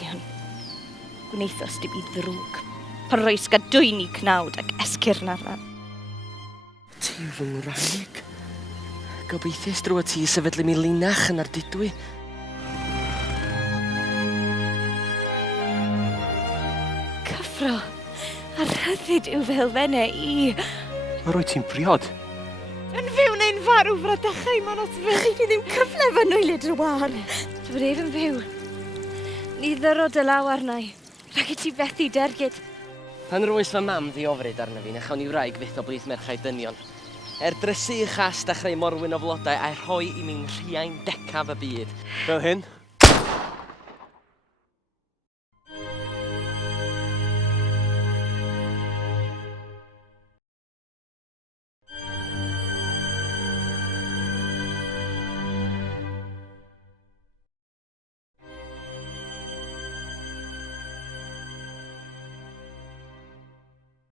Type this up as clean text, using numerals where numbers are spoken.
Gideon. Gwneithos dim i ddrwg. Pan roes gadwyni cnawd ac esgyrn arnaf. Ti fy ngwraig. Gobeithiais drwy ti sefydlu mi linach yn ar didwy. Cyffro, a rhyddid yw fel fenne i. Mae roi ti'n briod. Yn fyw neu'n farw fradachau ma'n os fydd i ddim cyfle fy nwylid y war. Dwi'n ef yn fyw. Ni ddyro dy law arnau. Rhaid i ti fethu dergyd. Pan roes fy mam ddiofryd arna fi, na chawn i wraig fyth o blith merchau dynion. Drysu i chast a chreu morwyn o flodau a'i rhoi i mi'n rhiain decaf y byd. Fel hyn?